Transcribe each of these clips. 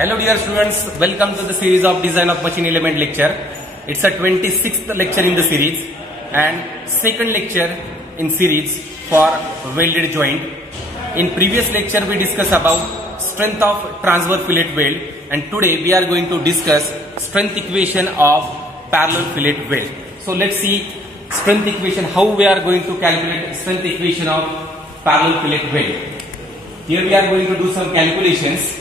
Hello dear students, welcome to the series of design of machine element lecture. It's a 26th lecture in the series and second lecture in series for welded joint. In previous lecture we discussed about strength of transverse fillet weld, and today we are going to discuss strength equation of parallel fillet weld. So let's see strength equation, how we are going to calculate strength equation of parallel fillet weld. Here we are going to do some calculations.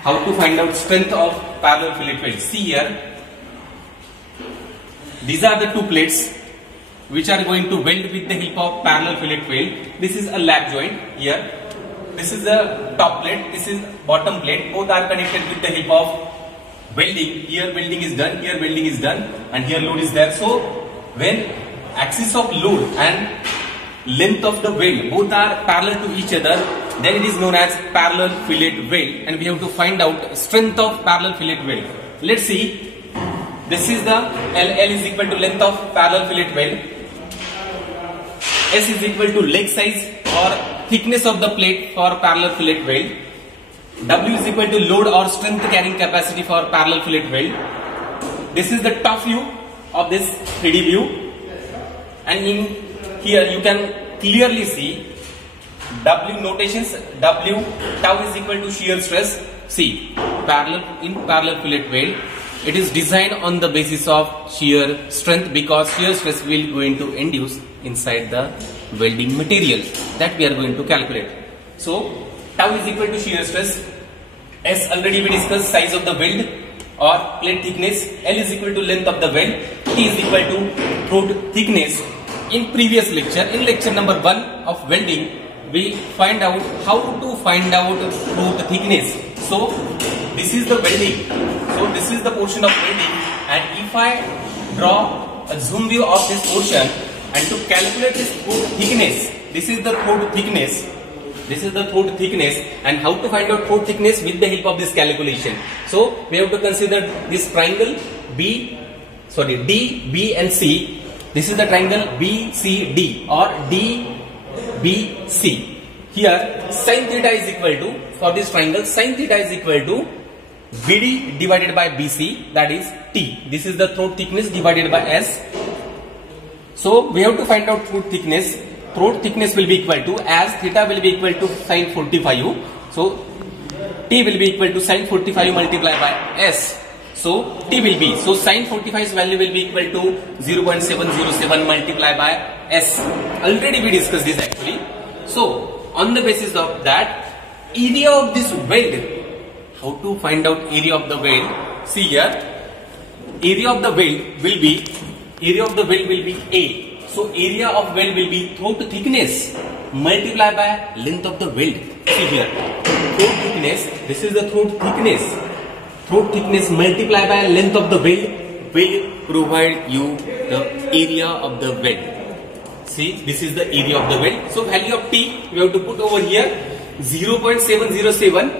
How to find out strength of parallel fillet weld. See here, these are the two plates which are going to weld with the help of parallel fillet weld. This is a lap joint here. This is the top plate. This is bottom plate. Both are connected with the help of welding. Here welding is done. Here welding is done, and here load is there. So when axis of load and length of the weld both are parallel to each other, then it is known as parallel fillet weld, and we have to find out strength of parallel fillet weld. Let's see. This is the L is equal to length of parallel fillet weld. S is equal to leg size or thickness of the plate for parallel fillet weld. W is equal to load or strength carrying capacity for parallel fillet weld. This is the top view of this 3D view, and in here you can clearly see W notations. W tau is equal to shear stress. See, parallel fillet weld, it is designed on the basis of shear strength, because shear stress will going to induce inside the welding material that we are going to calculate. So tau is equal to shear stress. S already we discussed, size of the weld or plate thickness. L is equal to length of the weld. T is equal to throat thickness. In previous lecture, in lecture number 1 of welding, we find out how to find out throat thickness. So this is the welding. So this is the portion of welding, and if I draw a zoom view of this portion and to calculate this throat thickness, this is the throat thickness. This is the throat thickness, and how to find out throat thickness with the help of this calculation. So we have to consider this triangle D, B and C. This is the triangle BCD or DBC. Here sin theta is equal to, for this triangle, sin theta is equal to BD divided by BC, that is T. This is the throat thickness divided by S. So we have to find out throat thickness. Throat thickness will be equal to, as theta will be equal to sin 45. So T will be equal to sin 45 multiplied by S. So T will be, so sin 45's value will be equal to 0.707 multiplied by S. Already we discussed this actually. So on the basis of that, area of this weld, how to find out area of the weld? See here, area of the weld will be A. So area of weld will be throat thickness multiplied by length of the weld. See here, throat thickness, this is the throat thickness. Throat thickness multiplied by length of the weld will provide you the area of the weld. See, this is the area of the weld. So value of T we have to put over here, 0.707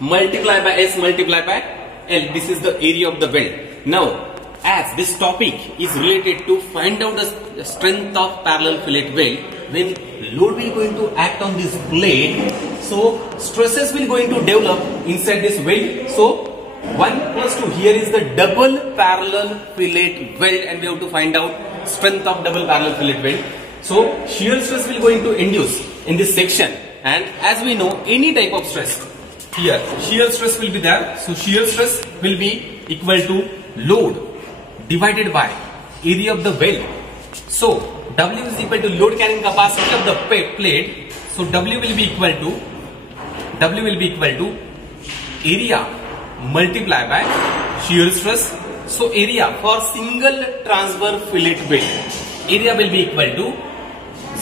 multiplied by S multiplied by L. This is the area of the weld. Now, as this topic is related to find out the strength of parallel fillet weld, when load will going to act on this plate, so stresses will going to develop inside this weld. So 1 plus 2, here is the double parallel fillet weld, and we have to find out strength of double parallel fillet weld. So shear stress will going to induce in this section, and as we know, any type of stress, here shear stress will be there. So shear stress will be equal to load divided by area of the weld. So W is equal to load carrying capacity of the plate. So W will be equal to area multiplied by shear stress. So area for single transverse fillet weld, area will be equal to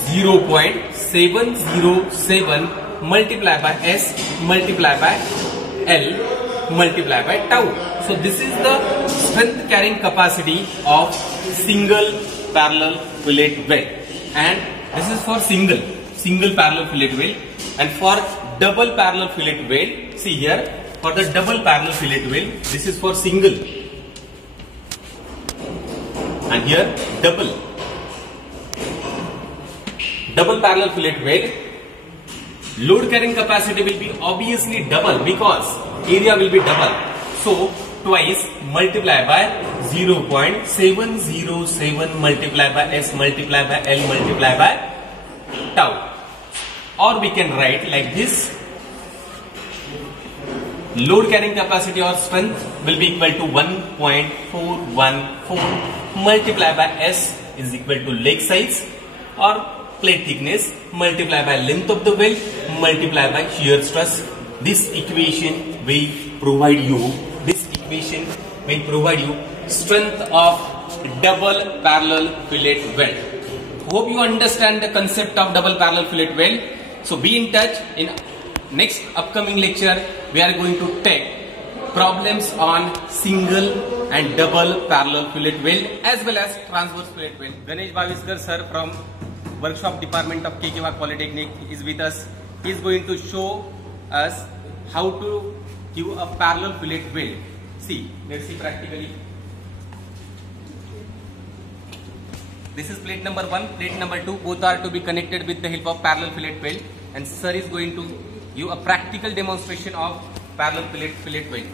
0.707 multiplied by S multiplied by L multiplied by tau. So this is the strength carrying capacity of single parallel fillet weld, and this is for single parallel fillet weld. And for double parallel fillet weld, see here, for the double parallel fillet weld, this is for single, and here double parallel fillet weld, load carrying capacity will be obviously double because area will be double. So twice multiply by 0.707 multiply by S multiply by L multiply by tau. Or we can write like this. Load carrying capacity or strength will be equal to 1.414 multiplied by S is equal to leg size or plate thickness multiplied by length of the weld multiplied by shear stress. This equation will provide you strength of double parallel fillet weld. Hope you understand the concept of double parallel fillet weld. So be in touch. In next upcoming lecture, we are going to take problems on single and double parallel fillet weld as well as transverse fillet weld. Ganesh Bhaviskar sir from workshop department of KK Wagh Polytechnic is with us. He is going to show us how to give a parallel fillet weld. See, let's see practically. This is plate number 1, plate number 2, both are to be connected with the help of parallel fillet weld, and sir is going to give a practical demonstration of parallel fillet weld.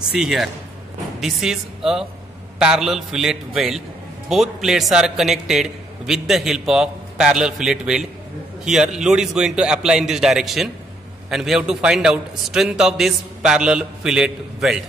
See here, this is a parallel fillet weld. Both plates are connected with the help of parallel fillet weld. Here load is going to apply in this direction and we have to find out strength of this parallel fillet weld.